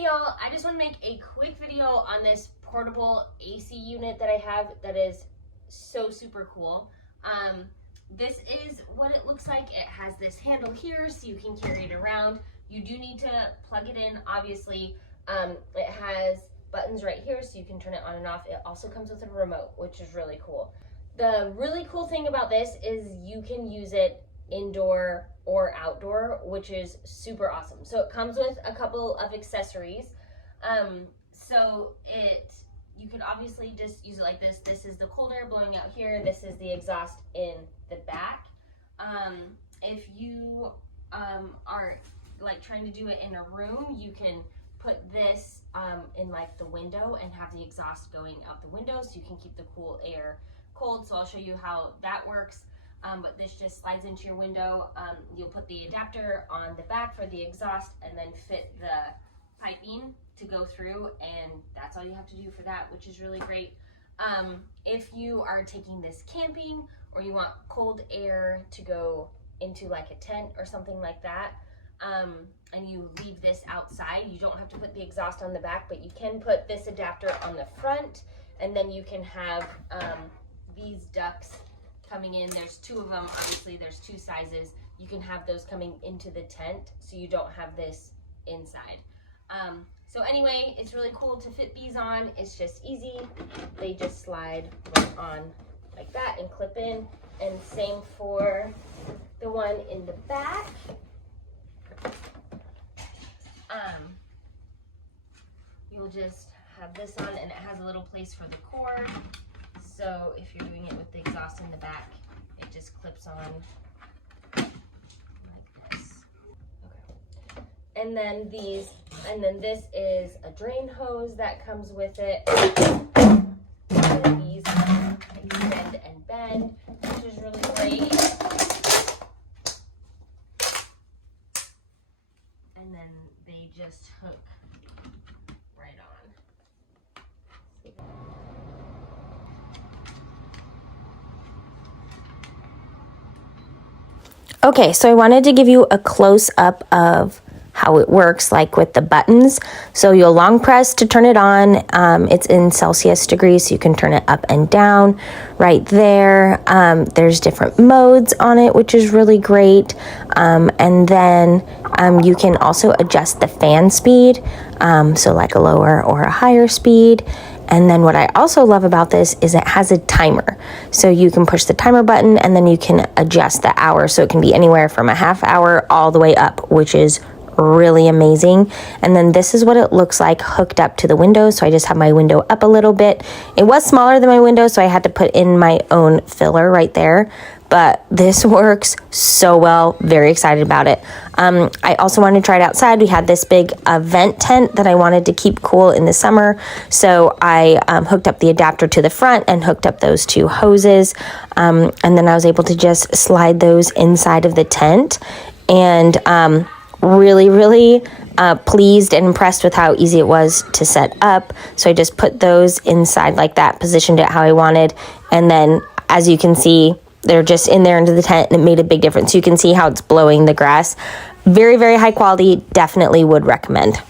Hey y'all, I just want to make a quick video on this portable AC unit that I have that is so super cool. This is what it looks like. It has this handle here so you can carry it around. You do need to plug it in, obviously. It has buttons right here so you can turn it on and off. It also comes with a remote, which is really cool. The really cool thing about this is you can use it indoor or outdoor, which is super awesome. So it comes with a couple of accessories. You could obviously just use it like this. This is the cold air blowing out here. This is the exhaust in the back. If you are like trying to do it in a room, you can put this in like the window and have the exhaust going out the window so you can keep the cool air cold. So I'll show you how that works. But this just slides into your window. You'll put the adapter on the back for the exhaust and then fit the piping to go through, and that's all you have to do for that, which is really great. If you are taking this camping or you want cold air to go into like a tent or something like that, and you leave this outside, you don't have to put the exhaust on the back, but you can put this adapter on the front, and then you can have these ducts coming in. There's two of them, obviously there's two sizes. You can have those coming into the tent so you don't have this inside. So anyway, it's really cool to fit these on. It's just easy. They just slide right on like that and clip in. And same for the one in the back. You'll just have this on, and it has a little place for the cord. So if you're doing it with the exhaust in the back, it just clips on like this. Okay. And then this is a drain hose that comes with it. And these extend and bend, which is really great. And then they just hook right on. Okay, so I wanted to give you a close-up of how it works, like with the buttons. So you'll long press to turn it on. It's in Celsius degrees, so you can turn it up and down right there. There's different modes on it, which is really great. And then you can also adjust the fan speed, so like a lower or a higher speed. And then what I also love about this is it has a timer. So you can push the timer button and then you can adjust the hour. So it can be anywhere from a half hour all the way up, which is really amazing. And then this is what it looks like hooked up to the window. So I just have my window up a little bit. It was smaller than my window, so I had to put in my own filler right there. But this works so well. Very excited about it. I also wanted to try it outside. We had this big vent tent that I wanted to keep cool in the summer. So I hooked up the adapter to the front and hooked up those two hoses. And then I was able to just slide those inside of the tent. And really pleased and impressed with how easy it was to set up. So I just put those inside like that, positioned it how I wanted. And then as you can see, they're just in there into the tent, and it made a big difference. You can see how it's blowing the grass. Very, very high quality. Definitely would recommend.